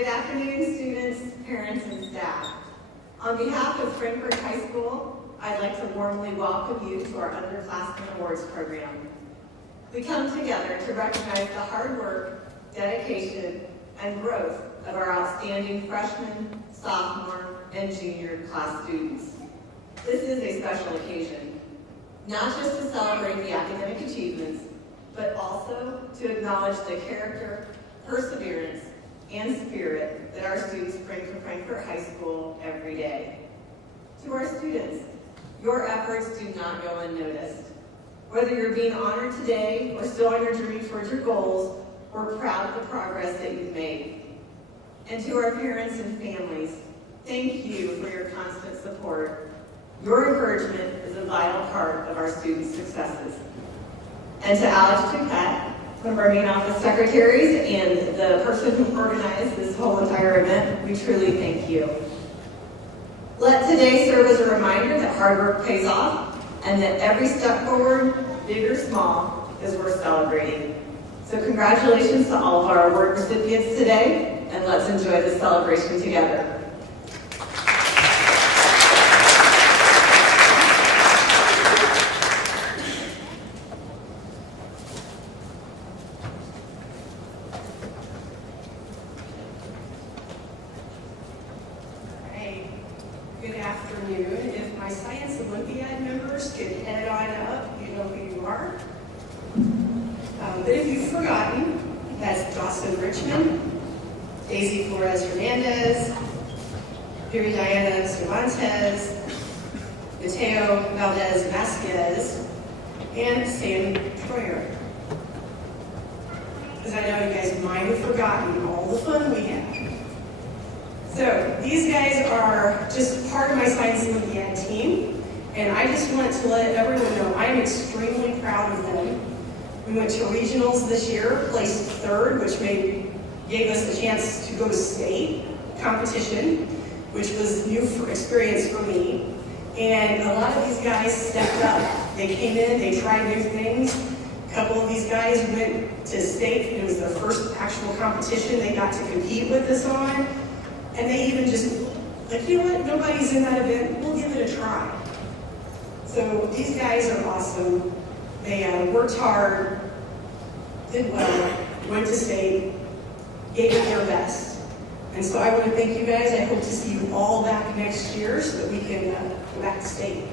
Good afternoon, students, parents, and staff. On behalf of Frankfurt High School, I'd like to warmly welcome you to our Underclassmen Awards program. We come together to recognize the hard work, dedication, and growth of our outstanding freshman, sophomore, and junior class students. This is a special occasion, not just to celebrate the academic achievements, but also to acknowledge the character, perseverance, and spirit that our students bring to Frankfurt High School every day. To our students, your efforts do not go unnoticed. Whether you're being honored today or still on your journey towards your goals, we're proud of the progress that you've made. And to our parents and families, thank you for your constant support. Your encouragement is a vital part of our students' successes. And to Alex Duquette, one of our main office secretaries and the person who organized this whole entire event, we truly thank you. Let today serve as a reminder that hard work pays off and that every step forward, big or small, is worth celebrating. So congratulations to all of our award recipients today, and let's enjoy this celebration together. Good afternoon. If my Science Olympiad members could head on up, you know who you are. But if you've forgotten, that's Dawson Richmond, Daisy Flores Hernandez, Viridiana Cervantes, Mateo Valdez Vasquez, and Sam Troyer. Because I know you guys might have forgotten all the fun we had. So these guys are just part of my Science Olympiad team, and I just want to let everyone know I'm extremely proud of them. We went to regionals this year, placed third, which gave us a chance to go to state competition, which was new experience for me. And a lot of these guys stepped up. They came in, they tried new things. A couple of these guys went to state. It was their first actual competition they got to compete with us on. And they even just, like, you know what, nobody's in that event, we'll give it a try. So these guys are awesome. They worked hard, did well, went to state, gave it their best. And so I want to thank you guys. I hope to see you all back next year so that we can go back to state.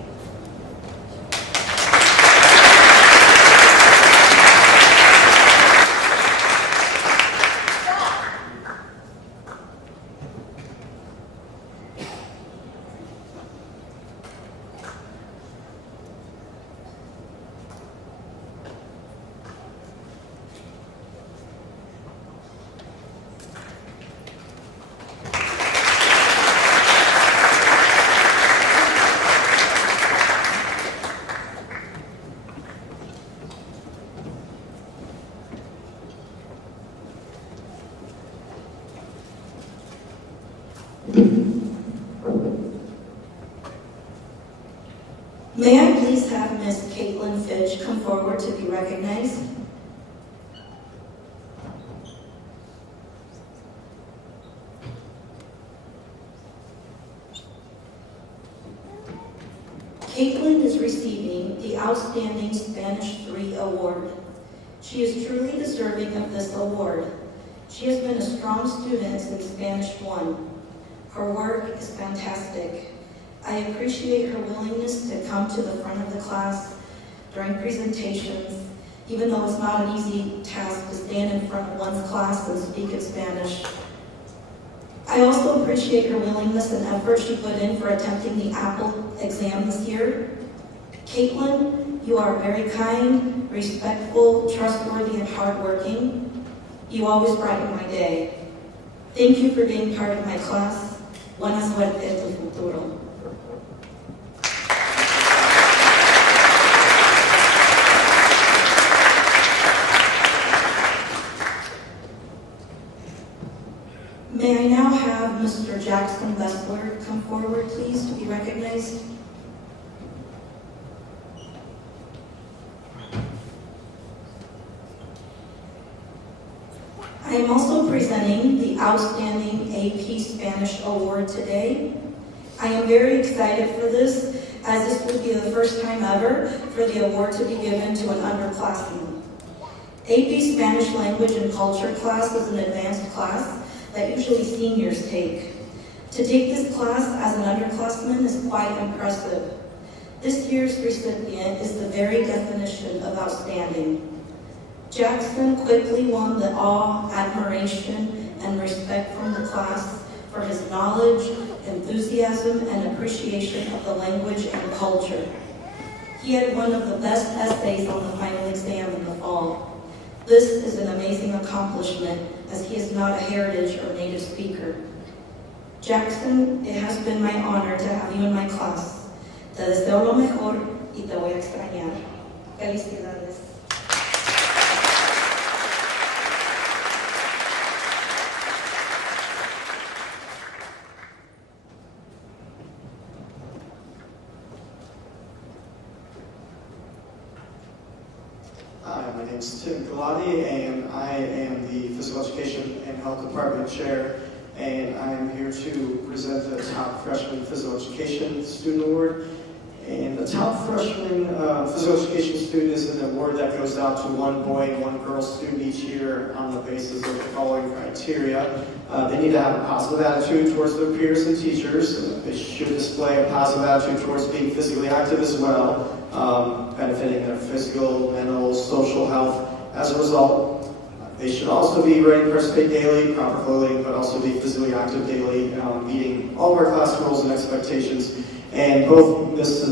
May I please have Miss Caitlin Fitch come forward to be recognized? Caitlin is receiving the Outstanding Spanish 3 Award. She is truly deserving of this award. She has been a strong student since Spanish 1. Her work is fantastic. I appreciate her willingness to come to the front of the class during presentations, even though it's not an easy task to stand in front of one's class and speak in Spanish. I also appreciate her willingness and effort she put in for attempting the Apple exam this year. Caitlin, you are very kind, respectful, trustworthy, and hardworking. You always brighten my day. Thank you for being part of my class. Buena suerte en tu futuro. May I now have Mr. Jackson Lessler come forward, please, to be recognized? I am also presenting the Outstanding AP Spanish Award today. I am very excited for this, as this will be the first time ever for the award to be given to an underclassman. AP Spanish Language and Culture class is an advanced class that usually seniors take. To take this class as an underclassman is quite impressive. This year's recipient is the very definition of outstanding. Jackson quickly won the awe, admiration, and respect from the class for his knowledge, enthusiasm, and appreciation of the language and culture. He had one of the best essays on the final exam in the fall. This is an amazing accomplishment, as he is not a heritage or native speaker. Jackson, it has been my honor to have you in my class. Te deseo lo mejor y te voy a extrañar. Felicidades. Hi, my name is Tim Galati, and I am the Physical Education and Health Department Chair, and I'm here to present the Top Freshman Physical Education Student Award. And the Top Freshman Physical Education Student is an award that goes out to one boy and one girl student each year on the basis of the following criteria. They need to have a positive attitude towards their peers and teachers. They should display a positive attitude towards being physically active as well, benefiting their physical, mental, social health as a result. They should also be ready to participate daily, proper clothing, but also be physically active daily, meeting all of our class rules and expectations. And both Ms.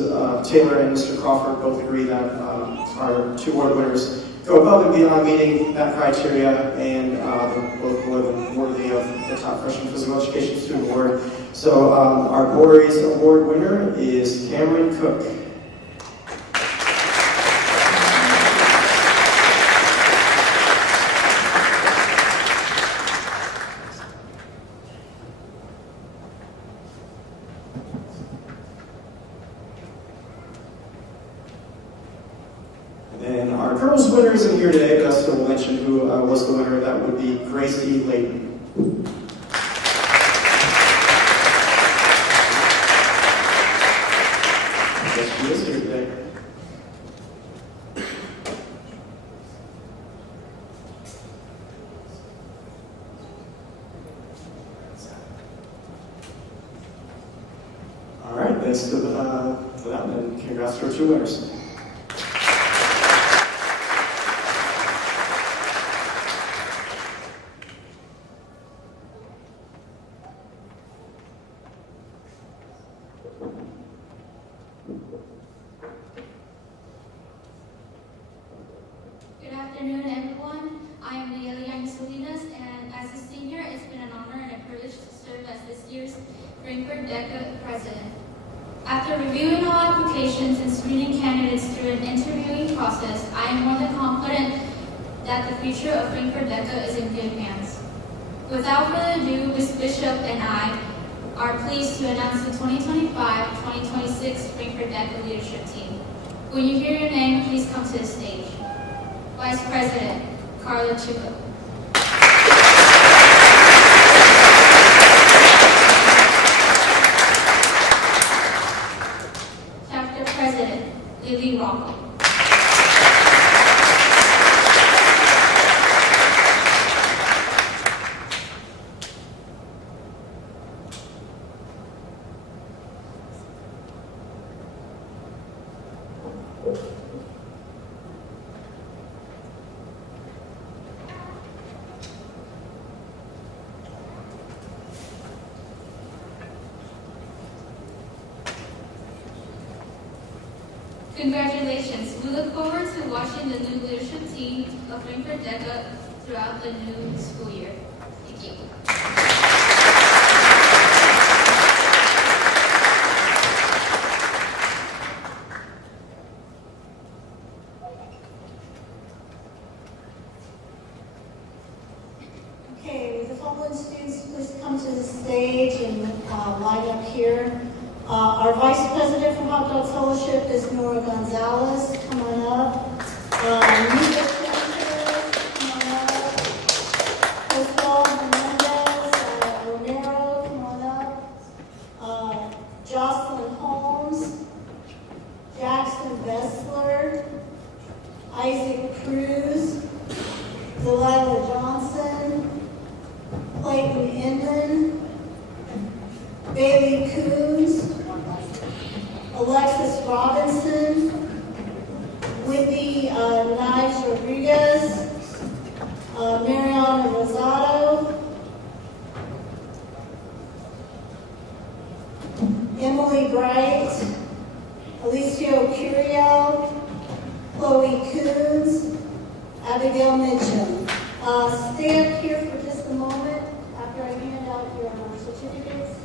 Taylor and Mr. Crawford both agree that our two award winners go above and beyond meeting that criteria, and they're both more than worthy of the Top Freshman Physical Education Student Award. So our Boreas Award winner is Cameron Cook. And our girls' winner isn't here today, but I still will mention who was the winner. That would be Gracie Layton. Yes, she is here today. All right, thanks to them, and congrats to our two winners. Good afternoon, everyone. I am Eliana Salinas, and as a senior, it's been an honor and a privilege to serve as this year's Frankfurt DECA president. After reviewing all applications and screening candidates through an interviewing process, I am more than confident that the future of Frankfurt DECA is in good hands. Without further ado, Ms. Bishop and I are pleased to announce the 2025-2026 Frankfurt DECA leadership team. When you hear your name, please come to the stage. Vice President, Carla Chuka. Chapter President, Lily Rocco. Congratulations. We look forward to watching the new leadership team of Frankfurt DECA throughout the new school year. Thank you. Okay, will the following students please come to the stage and line up here. Our Vice President for Hot Dog Fellowship is Nora Gonzalez. Come on up. Music teacher, come on up. Bailey Coons, Alexis Robinson, Wendy Knives Rodriguez, Mariana Rosado, Emily Bright, Alicio Curiel, Chloe Coons, Abigail Mitchum. Stay up here for just a moment after I hand out your certificates.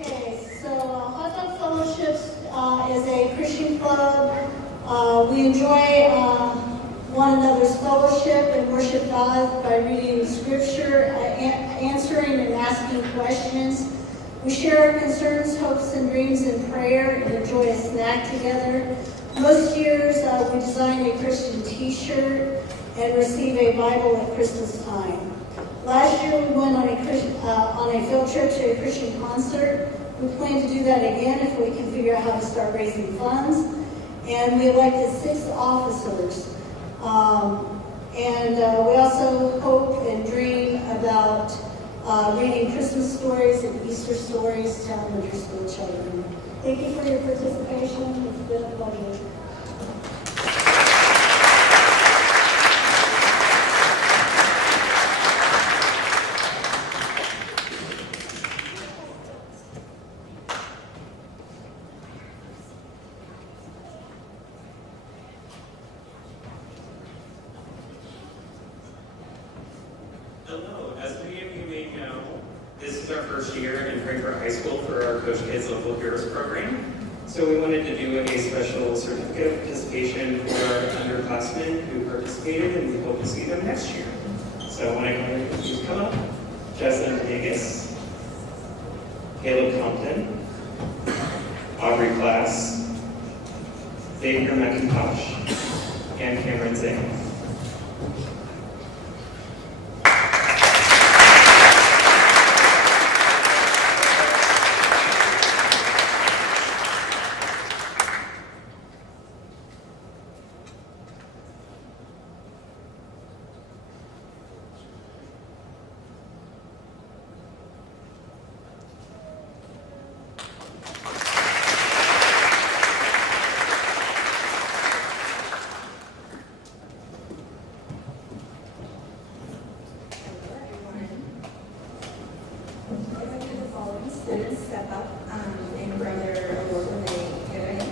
Okay, so Hot Dog Fellowships is a Christian club. We enjoy one another's fellowship and worship God by reading Scripture, answering and asking questions. We share our concerns, hopes, and dreams in prayer and enjoy a snack together. Most years, we design a Christian T-shirt and receive a Bible at Christmas time. Last year, we went on a field trip to a Christian concert. We plan to do that again if we can figure out how to start raising funds. And we elected 6 officers. We also hope and dream about reading Christmas stories and Easter stories to elementary school children. Thank you for your participation. It's been a pleasure. Hello, as many of you may know, this is our first year in Frankfort High School for our Coach Kids Local Heroes program. So we wanted to do a special certificate of participation for our underclassmen who participated, and we hope to see them next year. So when I go ahead and please come up, Jessalyn Vegas, Caleb Compton, Aubrey Class, Xavier McIntosh, and Cameron Zing. Students step up and bring their award when they get it.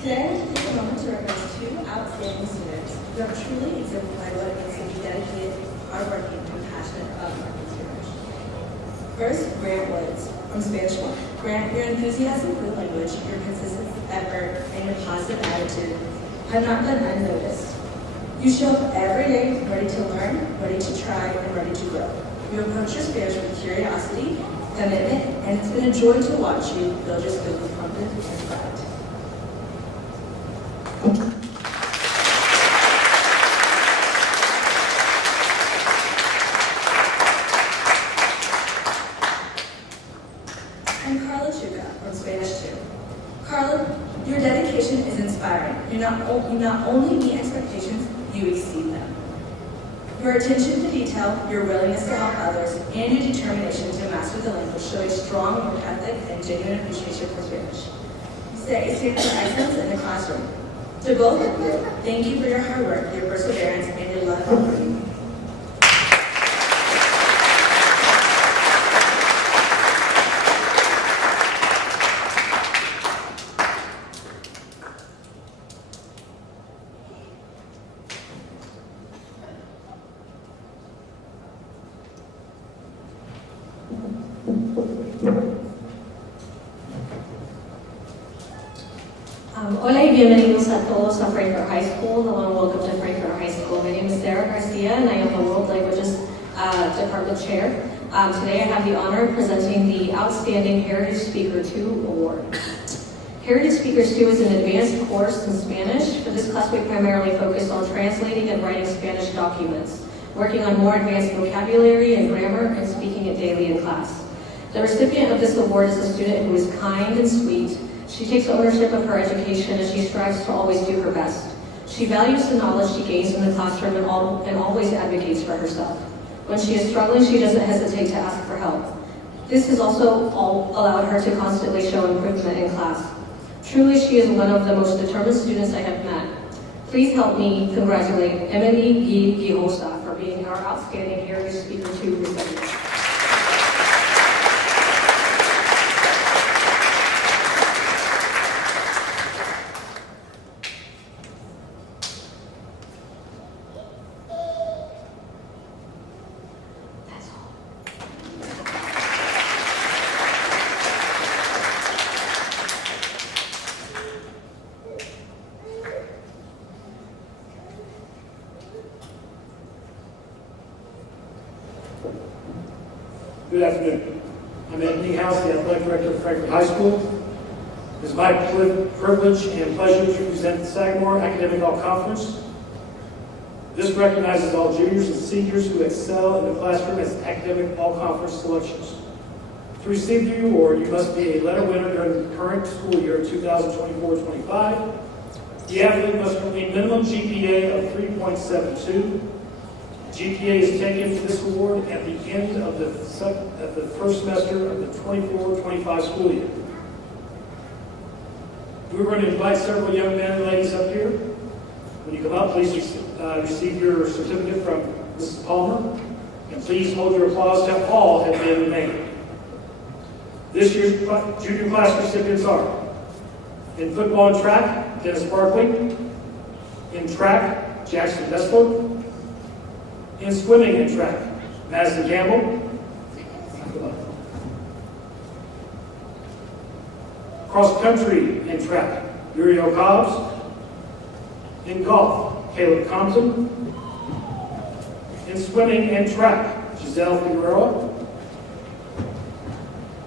Today, I'd like to take a moment to recognize 2 outstanding students who have truly exemplified what it means to be dedicated, hardworking, and passionate about marketing research. First, Grant Woods from Spanish 1. Grant, your enthusiasm for the language, your consistent effort, and your positive attitude have not gone unnoticed. You show up every day ready to learn, ready to try, and ready to grow. You approach your Spanish with curiosity, commitment, and it's been a joy to watch you build your skills with confidence and pride. And Carla Chuka from Spanish 2. Carla, your dedication is inspiring. You not only meet expectations, you exceed them. Your attention to detail, your willingness to help others, and your determination to master the language show a strong work ethic and genuine appreciation for Spanish. Stay stand for excellence in the classroom. To both of you, thank you for your hard work, your perseverance, and your love of learning. Hola y bienvenidos a todos a Frankfurt High School. Hello and welcome to Frankfurt High School. My name is Sarah Garcia and I am the World Languages Department Chair. Today I have the honor of presenting the Outstanding Heritage Speaker 2 Award. Heritage Speakers 2 is an advanced course in Spanish. For this class, we primarily focus on translating and writing Spanish documents, working on more advanced vocabulary and grammar, and speaking it daily in class. The recipient of this award is a student who is kind and sweet. She takes ownership of her education and she strives to always do her best. She values the knowledge she gains in the classroom and always advocates for herself. When she is struggling, she doesn't hesitate to ask for help. This has also allowed her to constantly show improvement in class. Truly, she is one of the most determined students I have met. Please help me congratulate Emily Gijosa for being our Outstanding Heritage Speaker 2 recipient. Good afternoon. I'm Anthony House, the Athletic Director of Frankfurt High School. It is my privilege and pleasure to present the Sagamore Academic All-Conference. This recognizes all juniors and seniors who excel in the classroom as academic all-conference selections. To receive the award, you must be a letter winner during the current school year 2024-25. The athlete must meet minimum GPA of 3.72. GPA is taken for this award at the end of the first semester of the 24-25 school year. We're going to invite several young men and ladies up here. When you come up, please receive your certificate from Mrs. Palmer, and please hold your applause till all have been made. This year's junior class recipients are: in football and track, Dennis Barkley; in track, Jackson Vespo; in swimming and track, Madison Campbell; cross country and track, Uriel Cobbs; in golf, Caleb Compton; in swimming and track, Giselle Figueroa;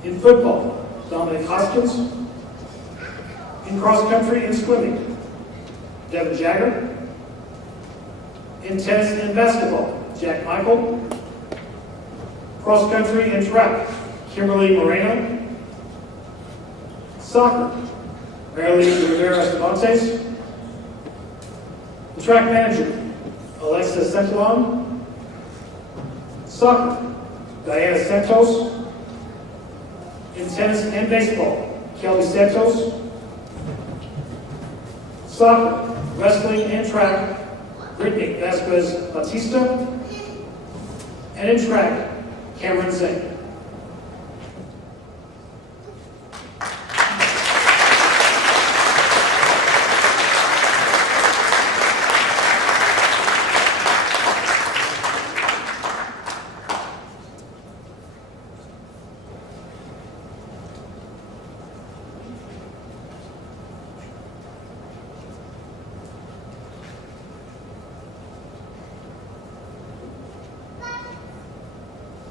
in football, Dominic Hoskins; in cross country and swimming, Devin Jagger; in tennis and basketball, Jack Michael; cross country and track, Kimberly Moreno; soccer, Marilyn Rivera Cervantes; the track manager, Alexa Centelon; soccer, Diana Santos; in tennis and baseball, Kelly Santos; soccer, wrestling and track, Brittany Vasquez Batista; and in track, Cameron Zane.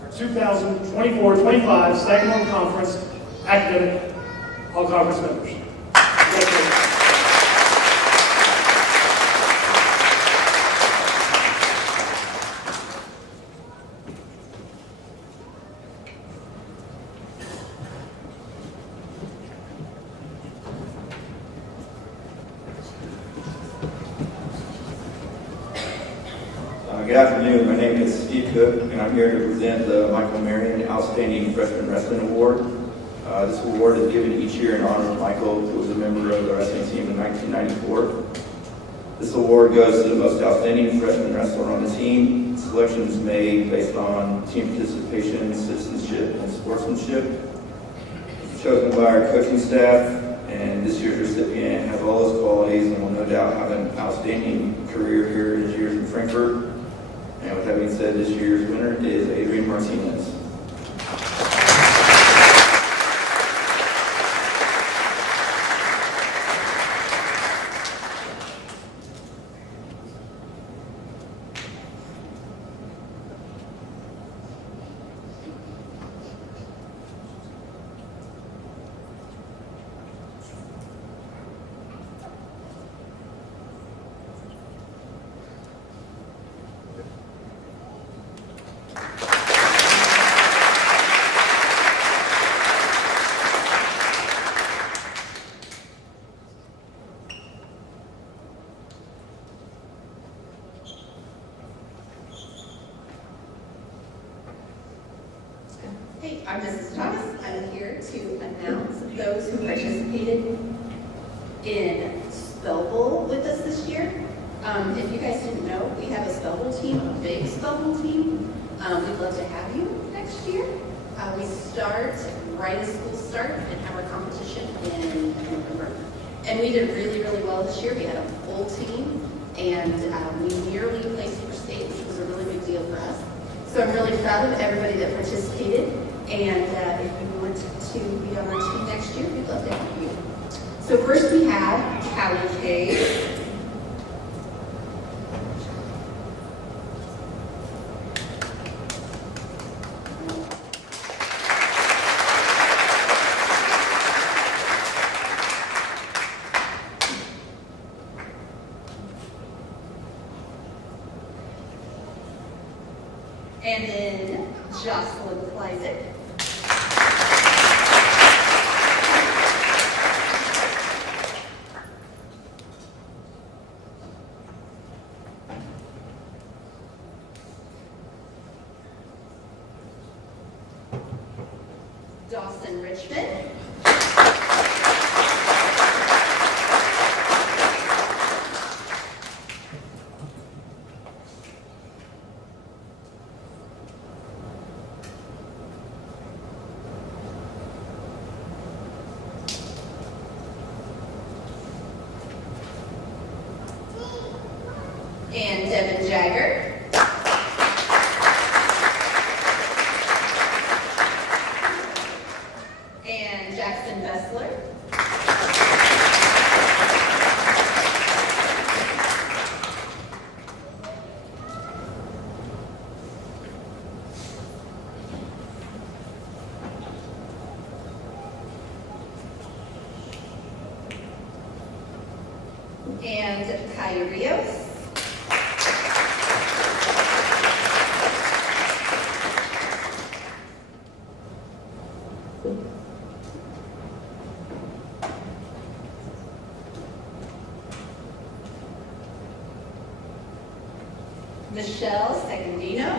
Our 2024-25 Sagamore Conference Academic All-Conference members. Good afternoon. My name is Steve Cook, and I'm here to present the Michael Marion Outstanding Freshman Wrestling Award. This award is given each year in honor of Michael, who was a member of the wrestling team in 1994. This award goes to the most outstanding freshman wrestler on the team. Selections made based on team participation, citizenship, and sportsmanship. Chosen by our coaching staff, and this year's recipient has all those qualities and will no doubt have an outstanding career here in his years in Frankfurt. And with that being said, this year's winner is Adrian Martinez. I'm Mrs. Thomas. I'm here to announce those who participated in Spell Bowl with us this year. If you guys didn't know, we have a Spell Bowl team, a big Spell Bowl team. We'd love to have you next year. We start right as school starts and have our competition in November. And we did really, really well this year. We had a full team, and we nearly placed for state, which was a really big deal for us. So I'm really proud of everybody that participated. And if you want to be on our team next year, we'd love to have you. So first we have Callie K. And then Jocelyn Kleisik. Dawson Richmond. And Devin Jagger. And Jackson Bessler. And Kai Rios. Michelle Secondino.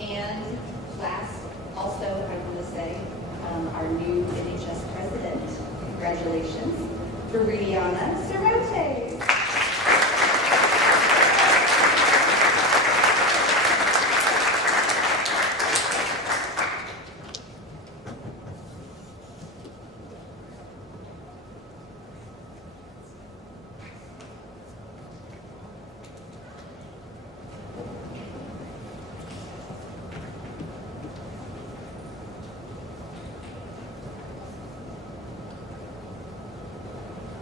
And last, also, I want to say, our new NHS president. Congratulations, Viridiana Cervantes.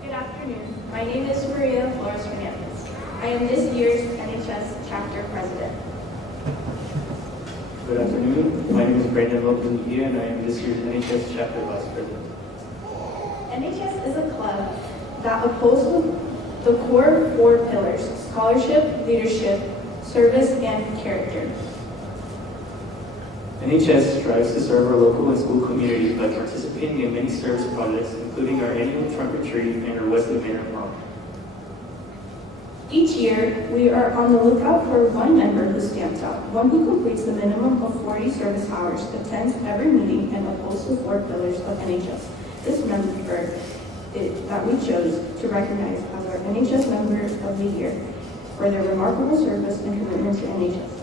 Good afternoon. My name is Maria Flores Hernandez. I am this year's NHS chapter president. Good afternoon. My name is Brandon Lopez-Mejia, and I am this year's NHS chapter vice president. NHS is a club that upholds the core 4 pillars: scholarship, leadership, service, and character. NHS strives to serve our local and school communities by participating in many service projects, including our annual trunk or treat and our Wesley Manor Prom. Each year, we are on the lookout for one member who stands out, one who completes the minimum of 40 service hours, attends every meeting, and upholds the 4 pillars of NHS. This member that we chose to recognize as our NHS Member of the Year for their remarkable service and commitment to NHS.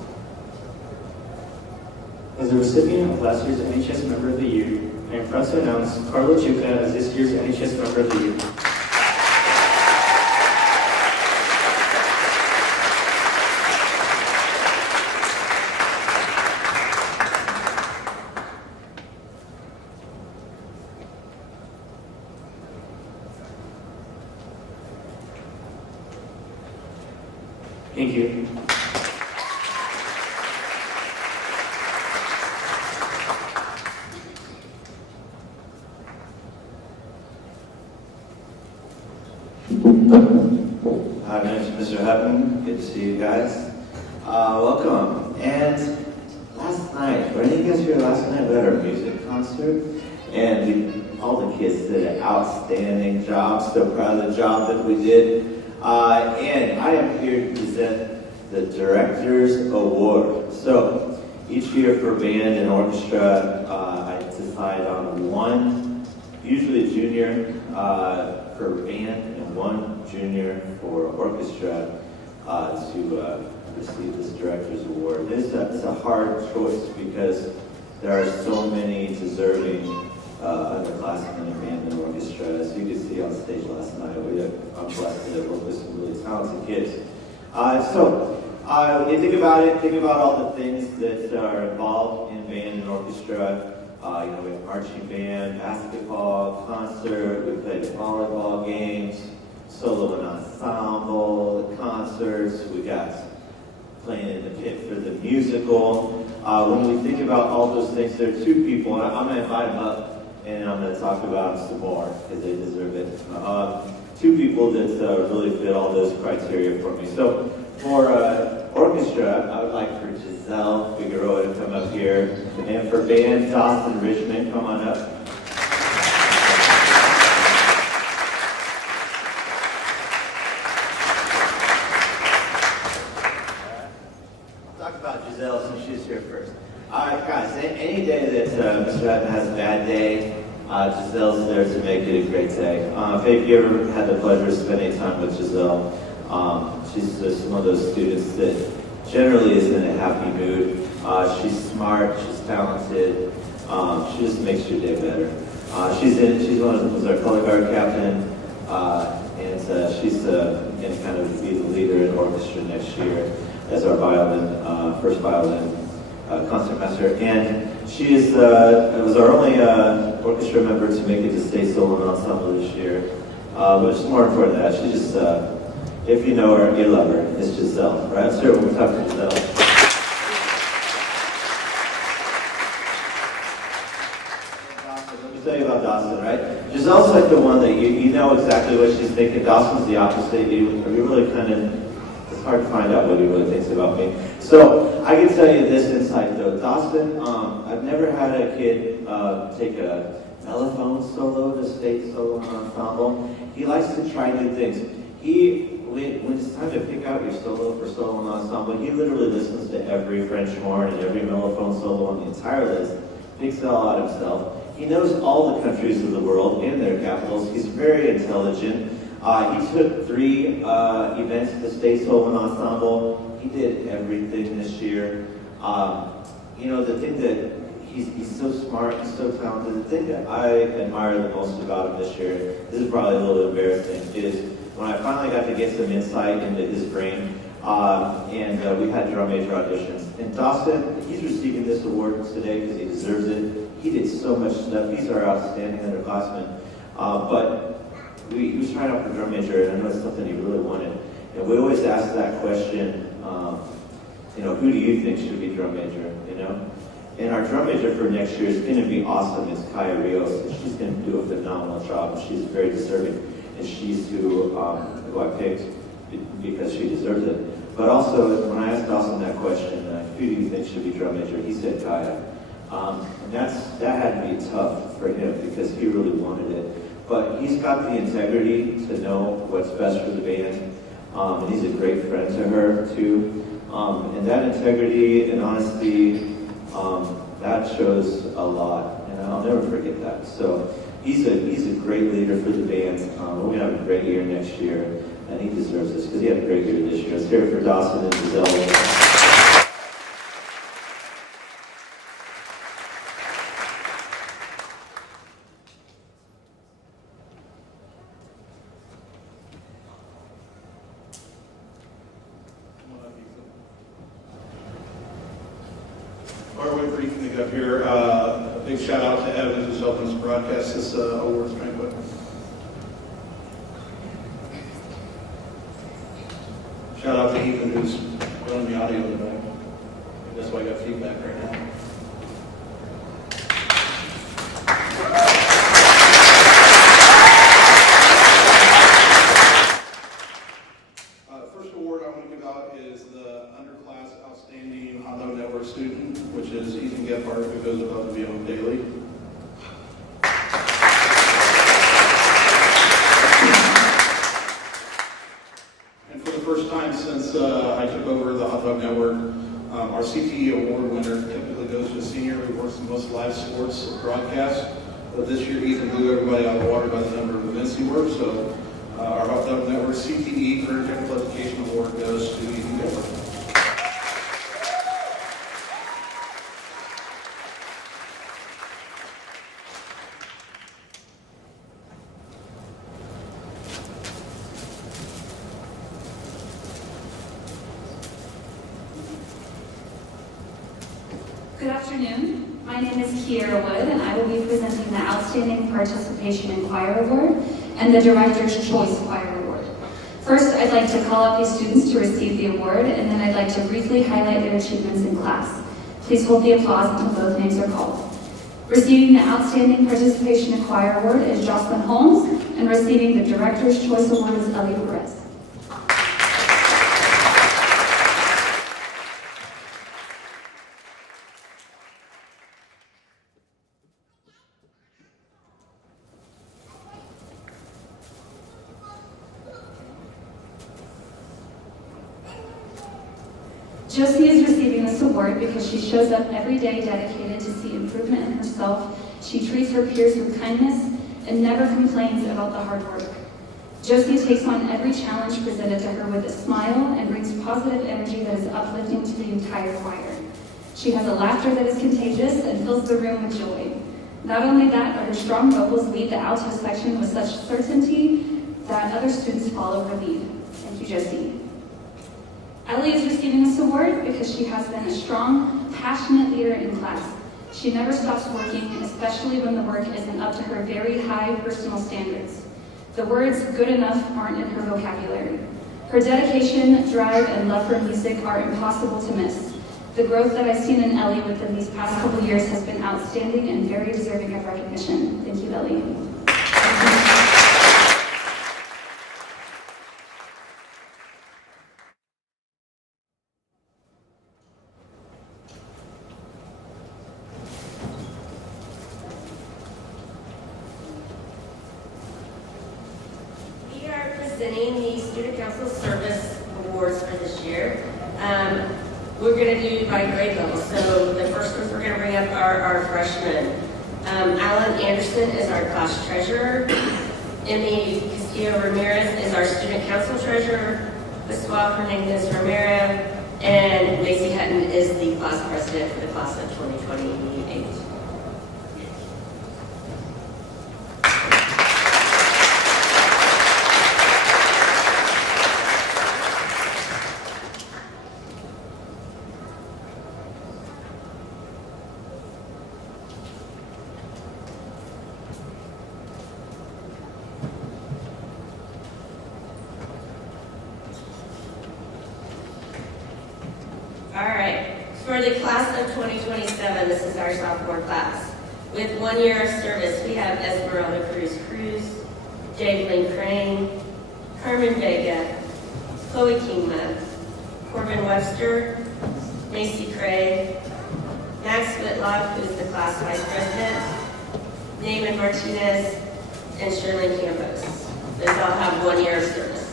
As the recipient of last year's NHS Member of the Year, I am proud to announce Carlo Chuca as this year's NHS Member of the Year. Thank you. Hi, my name is Mr. Hutton. Good to see you guys. Welcome. And last night, were any of you guys here last night? We had our music concert, and all the kids did an outstanding job. So proud of the job that we did. And I am here to present the Director's Award. So each year for band and orchestra, I decide on one, usually a junior for band and one junior for orchestra to receive this Director's Award. It's a hard choice because there are so many deserving underclassmen in band and orchestra. As you can see on stage last night, I'm blessed to work with some really talented kids. When you think about it, think about all the things that are involved in band and orchestra. We have marching band, basketball, concert, we played volleyball games, solo and ensemble, the concerts, we got playing in the pit for the musical. When we think about all those things, there are two people, and I'm going to invite them up, and I'm going to talk about them some more, because they deserve it. Two people that really fit all those criteria for me. So for orchestra, I would like for Giselle Figueroa to come up here, and for band, Dawson Richmond, come on up. Giselle, since she's here first. All right, guys, any day that Mr. Hatton has a bad day, Giselle's there to make it a great day. If you ever had the pleasure of spending time with Giselle, she's just one of those students that generally is in a happy mood. She's smart, she's talented, she just makes your day better. She's one of them, was our color guard captain, and she's going to kind of be the leader in orchestra next year as our first violin concertmaster. And she was our only orchestra member to make it to state solo and ensemble this year. But it's more important than that. She just, if you know her, you love her. It's Giselle, right? So we'll talk to Giselle. Let me tell you about Dawson, right? Giselle's like the one that you know exactly what she's thinking. Dawson's the opposite. You really kind of, it's hard to find out what he really thinks about me. So I can tell you this insight though. Dawson, I've never had a kid take a mellophone solo to state solo ensemble. He likes to try new things. When it's time to pick out your solo for solo and ensemble, he literally listens to every French horn and every mellophone solo on the entire list, picks it all out himself. He knows all the countries of the world and their capitals. He's very intelligent. He took 3 events to state solo and ensemble. He did everything this year. The thing that he's so smart and so talented, the thing that I admire the most about him this year, this is probably a little embarrassing, is when I finally got to get some insight into his brain, and we had drum major auditions. And Dawson, he's receiving this award today because he deserves it. He did so much stuff. He's our outstanding underclassman. But he was trying out for drum major, and I know it's something he really wanted. And we always ask that question, who do you think should be drum major, And our drum major for next year is going to be awesome. It's Kaya Rios, and she's going to do a phenomenal job. She's very deserving, and she's who I picked because she deserves it. But also, when I asked Dawson that question, who do you think should be drum major, he said Kaya. And that had to be tough for him because he really wanted it. But he's got the integrity to know what's best for the band, and he's a great friend to her too. And that integrity and honesty, that shows a lot, and I'll never forget that. So he's a great leader for the band. We're gonna have a great year next year, and he deserves this because he had a great year this year. Let's hear it for Dawson and Giselle. Up here. A big shout out to Evan who's helping us broadcast this awards banquet. Shout out to Ethan who's running the audio tonight. That's why I got feedback right now. The first award I want to give out is the Underclass student, which is Ethan Gephardt, who goes above and beyond daily. And for the first time since I took over the Hot Dog Network, our CTE award winner typically goes to a senior who works in most live sports broadcasts. But this year, Ethan blew everybody out of the water by the number of events he worked. So our Hot Dog Network CTE Career Technical Education Award goes to Ethan Gephardt. Good afternoon. My name is Kiera Wood, and I will be presenting the Outstanding Participation in Choir Award and the Director's Choice Choir Award. First, I'd like to call up these students to receive the award, and then I'd like to briefly highlight their achievements in class. Please hold the applause until both names are called. Receiving the Outstanding Participation in Choir Award is Jocelyn Holmes, and receiving the Director's Choice Award is Ellie Perez. Josie is receiving this award because she shows up every day dedicated to see improvement in herself. She treats her peers with kindness and never complains about the hard work. Josie takes on every challenge presented to her with a smile and brings positive energy that is uplifting to the entire choir. She has a laughter that is contagious and fills the room with joy. Not only that, but her strong vocals lead the alto section with such certainty that other students follow her lead. Thank you, Josie. Ellie is receiving this award because she has been a strong, passionate leader in class. She never stops working, especially when the work isn't up to her very high personal standards. The words good enough aren't in her vocabulary. Her dedication, drive, and love for music are impossible to miss. The growth that I've seen in Ellie within these past couple years has been outstanding and very deserving of recognition. Thank you, Ellie. Presenting the Student Council Service Awards for this year. We're going to do by grade level. So the first ones we're going to bring up are our freshmen. Alan Anderson is our class treasurer. Emmy Castillo Ramirez is our student council treasurer. Joshua Hernandez Romero, and Macy Hutton is the class president for the class of 2028. For the class of 2027, this is our sophomore class. With 1 year of service, we have Esmeralda Cruz, Javelyn Crane, Carmen Vega, Chloe Kingma, Corbin Webster, Macy Cray, Max Whitlock, who is the class vice president, Naaman Martinez, and Shirley Campos. Those all have 1 year of service.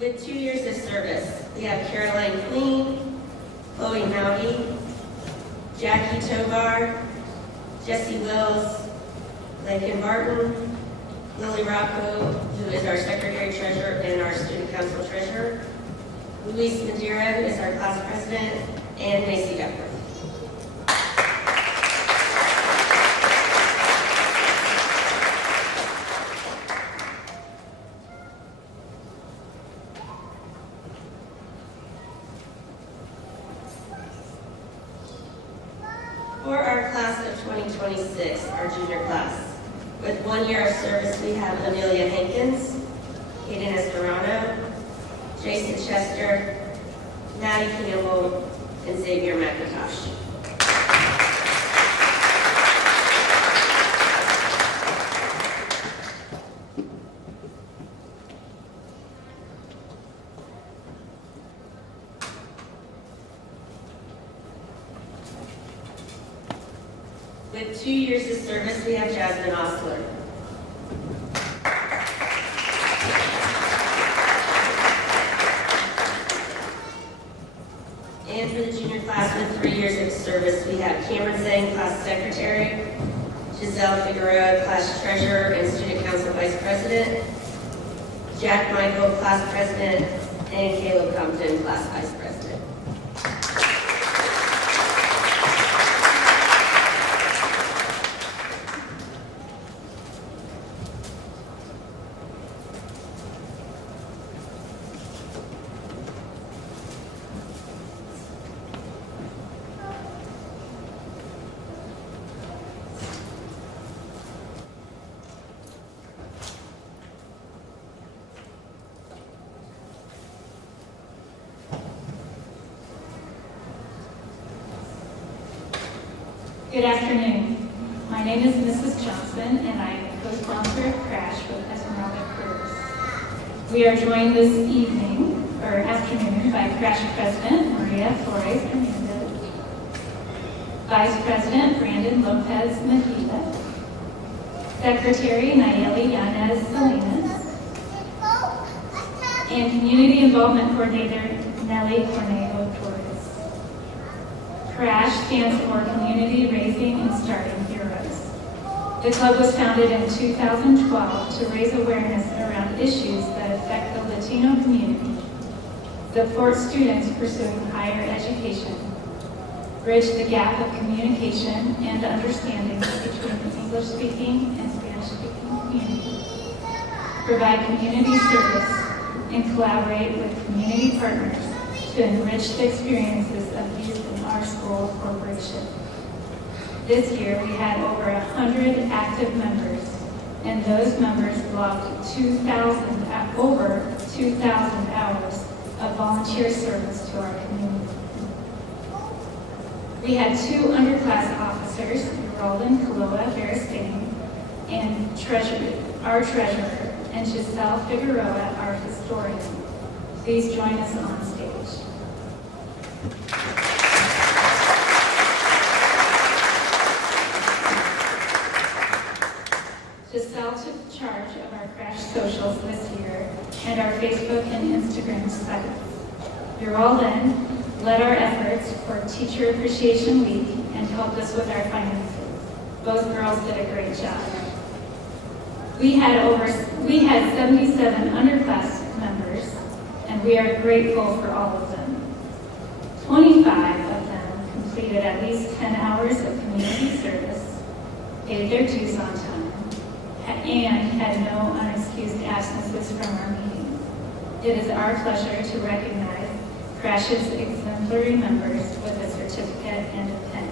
With 2 years of service, we have Caroline Queen, Chloe Mowdy, Jackie Tovar, Jesse Wills, Lakin Barton, Lily Rocco, who is our secretary treasurer and our student council treasurer, Luis Madeira, who is our class president, and Macy Duckworth. For our class of 2026, our junior class, with 1 year of service, we have Amelia Hankins, Hayden Estorano, Jason Chester, Maddie Campbell, and Xavier McIntosh. With 2 years of service, we have Jasmine Osler. And for the junior class with 3 years of service, we have Cameron Zhang, class secretary, Giselle Figueroa, class treasurer and student council vice president, Jack Michael, class president, and Caleb Compton, class vice president. Good afternoon. My name is Mrs. Johnson, and I am the co-sponsor of Crash with Esmeralda Cruz. We are joined this evening, or afternoon, by Crash President Maria Flores Hernandez, Vice President Brandon Lopez Mejia, Secretary Nayeli Yanez Salinas, and Community Involvement Coordinator Nelly Cornejo Torres. CRASH stands for Community Raising and Starting Heroes. The club was founded in 2012 to raise awareness around issues that affect the Latino community, support students pursuing higher education, bridge the gap of communication and understanding between the English-speaking and Spanish-speaking communities, provide community service, and collaborate with community partners to enrich the experiences of youth in our school corporation. This year, we had over 100 active members, and those members logged over 2,000 hours of volunteer service to our community. We had 2 underclass officers, Roland Kaloa Beristain, and our treasurer, and Giselle Figueroa, our historian. Please join us on stage. Giselle took charge of our Crash socials this year and our Facebook and Instagram sites. You're all in, led our efforts for Teacher Appreciation Week, and helped us with our finances. Both girls did a great job. We had 77 underclass members, and we are grateful for all of them. 25 of them completed at least 10 hours of community service, paid their dues on time, and had no unexcused absences from our meetings. It is our pleasure to recognize CRASH's exemplary members with a certificate and a pen.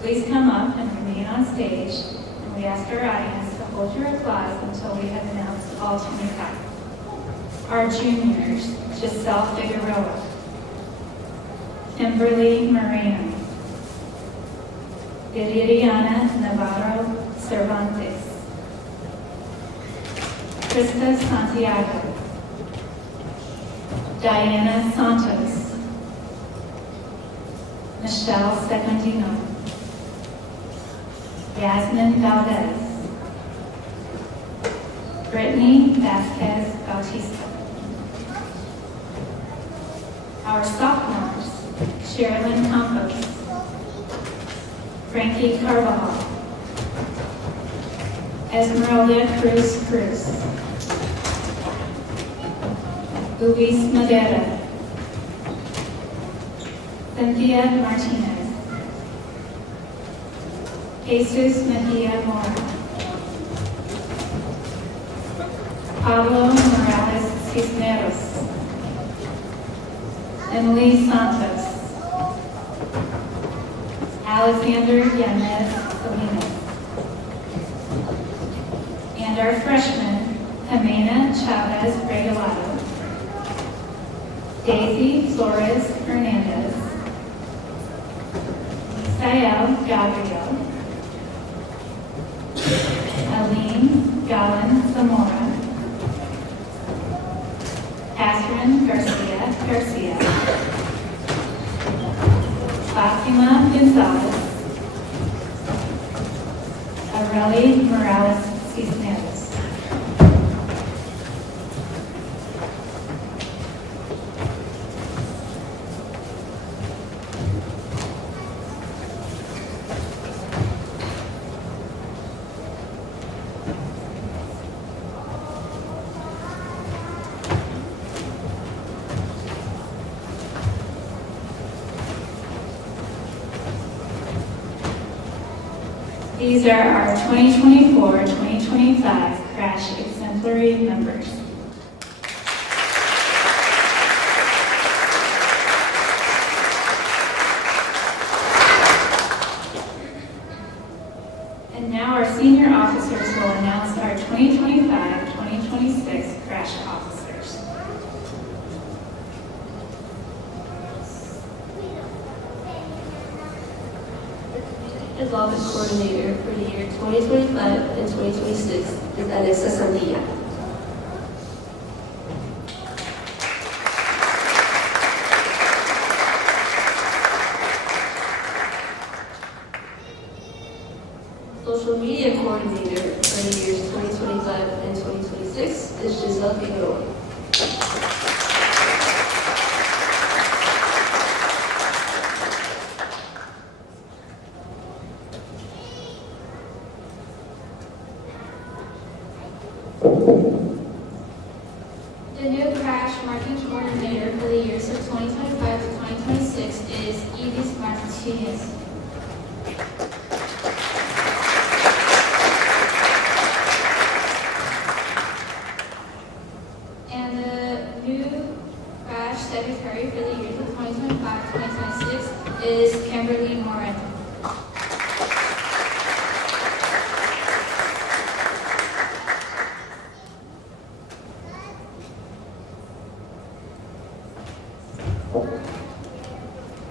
Please come up and remain on stage, and we ask our audience to hold your applause until we have announced all 25. Our juniors, Giselle Figueroa, Kimberly Moreno, Viridiana Navarro Cervantes, Krista Santiago, Diana Santos, Michelle Secondino, Yasmin Valdez, Brittany Vasquez Bautista. Our sophomores, Sherilyn Campos, Frankie Carvajal, Esmeralda Cruz, Luis Madera, Cynthia Martinez, Jesus Mejia Mora, Pablo Morales Cisneros, Emily Santos, Alexander Yanez Salinas, and our freshman, Jimena Chavez Regalado, Daisy Flores Hernandez, Sael Gabriel, Aline Gallin Zamora, Catherine Garcia, Fatima Gonzalez, Nayeli Morales Cisneros. These are our 2024-2025 Crash Exemplary members. And now our senior officers will announce our 2025-2026 Crash officers. Development Coordinator for the year 2025 and 2026 is Alexa Sandilla. Social Media Coordinator for the years 2025 and 2026 is Giselle Figueroa. The new Crash Marketing Coordinator for the years of 2025 to 2026 is Edith Martinez. And the new Crash Secretary for the years of 2025 to 2026 is Kimberly Moreno.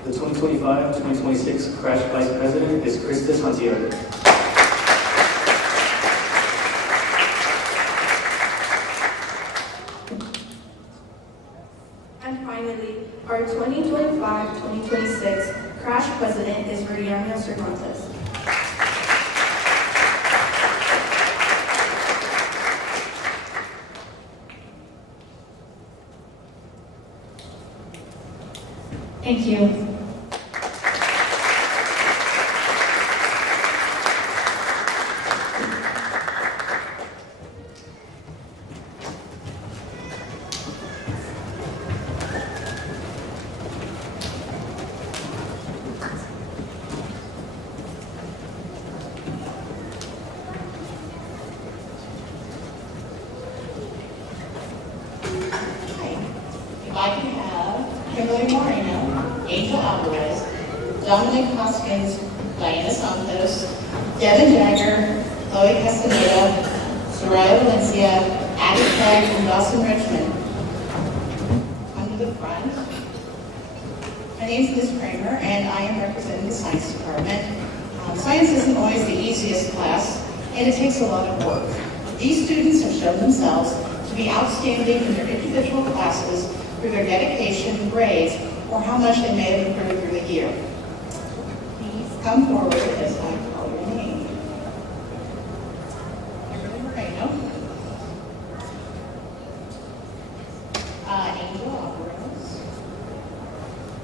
The 2025-2026 Crash Vice President is Krista Santiago. And finally, our 2025-2026 Crash President is Mariano Cervantes. Thank you. If I can have Kimberly Moreno, Angel Alvarez, Dominic Hoskins, Diana Santos, Devin Jagger, Chloe Castaneda, Soraya Valencia, Abby Craig, and Dawson Richmond. Come to the front. My name is Ms. Kramer, and I am representing the Science Department. Science isn't always the easiest class, and it takes a lot of work. These students have shown themselves to be outstanding in their individual classes through their dedication, grades, or how much they may have improved through the year. Please come forward as I call your name. Kimberly Moreno. Angel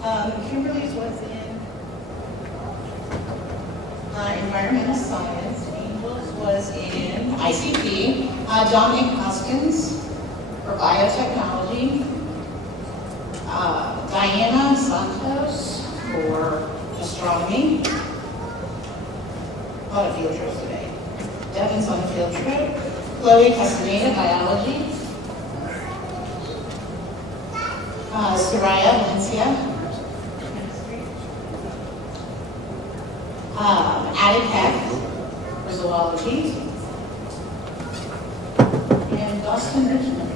Alvarez. Kimberly's was in environmental science. Angel's was in ICT. Dominic Hoskins for biotechnology. Diana Santos for astronomy. A lot of field trips today. Devin's on a field trip. Chloe Castaneda, biology. Soraya Valencia. Addie Peck for zoology. And Dawson Richmond.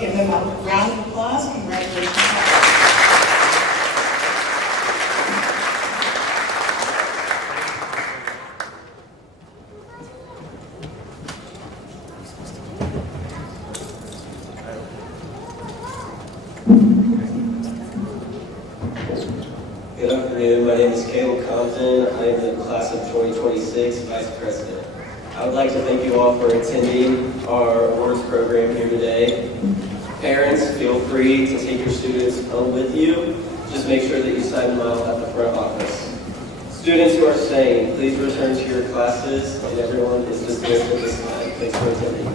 Give them a round of applause. Congratulations. Good afternoon. My name is Caleb Compton. I am the class of 2026 Vice President. I would like to thank you all for attending our awards program here today. Parents, feel free to take your students home with you. Just make sure that you sign them out at the front office. Students who are staying, please return to your classes, and everyone is dismissed at this time. Thanks for attending.